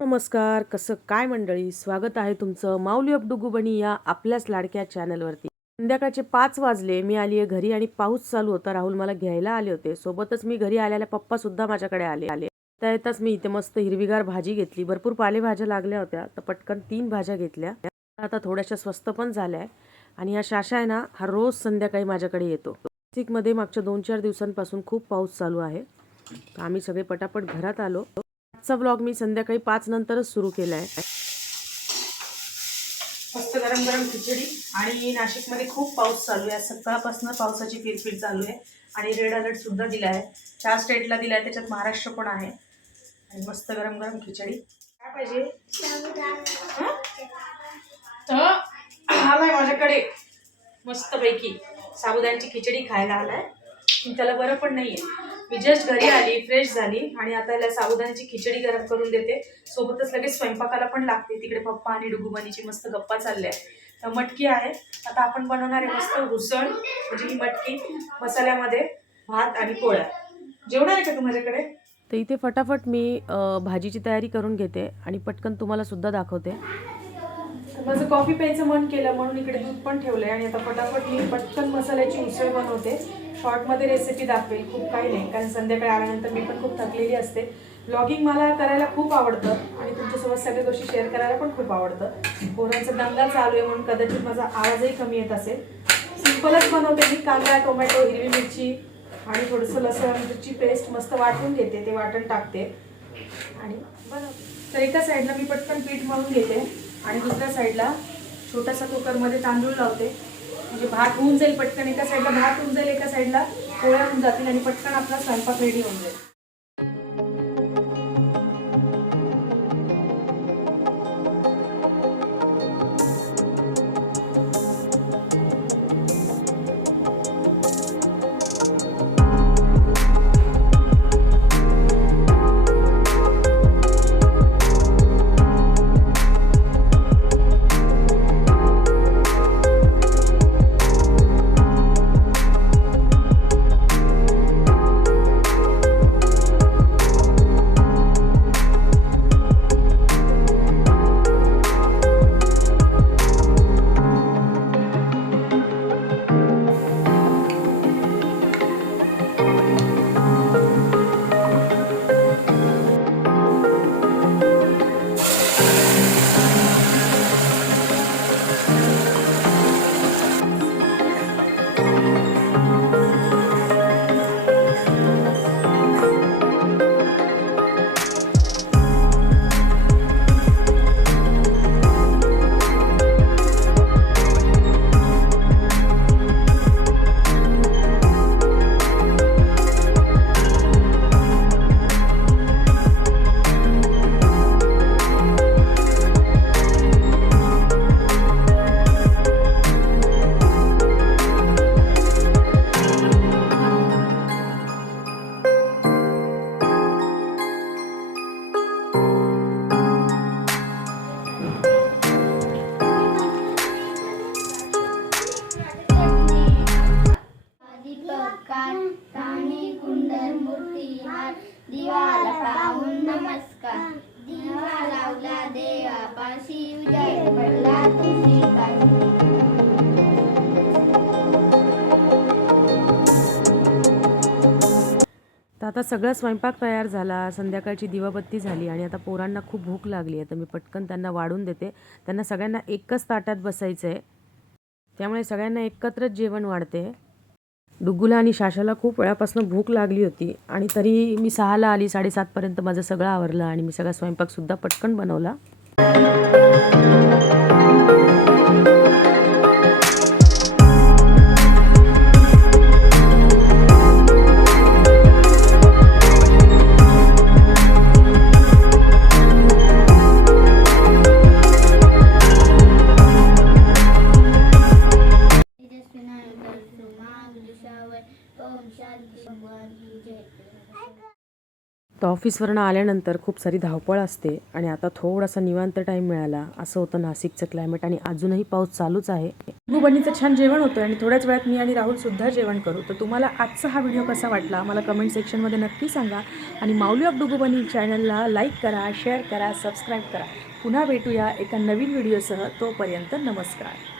नमस्कार, कसं काय मंडळी, स्वागत आहे तुमचं माऊली ऑफ डुगुबनी या आपल्याच लाडक्या चॅनलवरती. संध्याकाळचे 5 वाजले, मी आली आहे घरी आणि पाऊस चालू होता. राहुल मला घ्यायला आले होते. सोबतच मी घरी आलेल्या पप्पा सुद्धा माझ्याकडे आले. त्यातच मी इथे मस्त हिरवीगार भाजी घेतली. भरपूर पालेभाज्या लागल्या होत्या, तर पटकन 3 भाज्या घेतल्या. आता थोड्याशा स्वस्त पण झाल्या आणि हा शाशा आहे ना, हा रोज संध्याकाळी माझ्याकडे येतो. नाशिकमध्ये मागच्या 2-4 दिवसांपासून खूप पाऊस चालू आहे. तर आम्ही सगळे पटापट घरात आलो. आजचा व्लॉग मी संध्याकाळी 5 नंतरच सुरू केला आहे. मस्त गरम गरम खिचडी. आणि नाशिकमध्ये खूप पाऊस चालू आहे. सकाळपासून पावसाची फिरफिर चालू आहे आणि रेड अलर्ट सुद्धा दिला आहे. 4 स्टेटला दिला आहे, त्याच्यात महाराष्ट्र पण आहे. आणि मस्त गरम गरम खिचडी. काय पाहिजे आलाय माझ्याकडे मस्तपैकी साबुदाण्याची खिचडी खायला आलाय. त्याला बरं पण नाहीये. मी जस्ट घरी आली, फ्रेश झाली आणि आता याला साबुदाण्याची खिचडी गरम करून देते. सोबतच लगेच स्वयंपाकाला पण लागते. तिकडे पप्पा आणि डुगुबनीची मस्त गप्पा चालल्या. तर मटकी आहे. आता आपण बनवणार आहे मस्त उसळ, म्हणजे ही मटकी मसाल्यामध्ये भात आणि पोळ्या. जेवणार आहे का तू माझ्याकडे? तर इथे फटाफट मी भाजीची तयारी करून घेते आणि पटकन तुम्हाला सुद्धा दाखवते. माझं कॉफी प्यायचं मन केलं म्हणून इकडे दूध पण ठेवलंय आणि आता फटाफट मी पटकन मसाल्याची उसळ बनवते. शॉर्टमध्ये रेसिपी दाखवेल, खूप काही नाही, कारण संध्याकाळी आल्यानंतर मी पण खूप थकलेली असते. ब्लॉगिंग मला करायला खूप आवडतं आणि तुमच्यासोबत सगळ्या गोष्टी शेअर करायला पण खूप आवडतं. पोरांचा दंगा चालू आहे म्हणून कदाचित माझा आवाजही कमी येत असेल. सिंपलच बनवते मी. कांदा, टोमॅटो, हिरवी मिरची आणि थोडंसं लसूण मिरची पेस्ट मस्त वाटून घेते. ते वाटण टाकते आणि बनवते. तर एका साईडला मी पटकन पीठ मळून घेते आणि दुसऱ्या साईडला छोटासा कुकरमध्ये तांदूळ लावते, म्हणजे भात होऊन जाईल पटकन. एका साईडला भात होऊन जाईल, एका साईडला पोळ्या होऊन जातील आणि पटकन आपला स्वयंपाक रेडी होऊन जाईल. आता सगळा स्वयंपाक तयार झाला. संध्याकाळची दिवाबत्ती झाली आणि आता पोरांना खूप भूक लागली आहे. तर मी पटकन त्यांना वाढून देते. त्यांना सगळ्यांना एकच ताटात बसायचं आहे, त्यामुळे सगळ्यांना एकत्रच जेवण वाढते. डुग्गूला आणि शाशाला खूप वेळापासून भूक लागली होती आणि तरी मी 6ला आली. 7:30पर्यंत माझं सगळं आवरलं आणि मी सगळा स्वयंपाकसुद्धा पटकन बनवला. तर ऑफिसवरनं आल्यानंतर खूप सारी धावपळ असते आणि आता थोडासा निवांत टाईम मिळाला. असं होतं नाशिकचं क्लायमेट आणि अजूनही पाऊस चालूच आहे. डुगूबनीचं छान जेवण होतं आणि थोड्याच वेळात मी आणि राहुलसुद्धा जेवण करू. तर तुम्हाला आजचा हा व्हिडिओ कसा वाटला मला कमेंट सेक्शनमध्ये नक्की सांगा आणि माऊली ऑफ डुगूबनी चॅनलला लाईक करा, शेअर करा, सबस्क्राईब करा. पुन्हा भेटूया एका नवीन व्हिडिओसह. तोपर्यंत नमस्कार.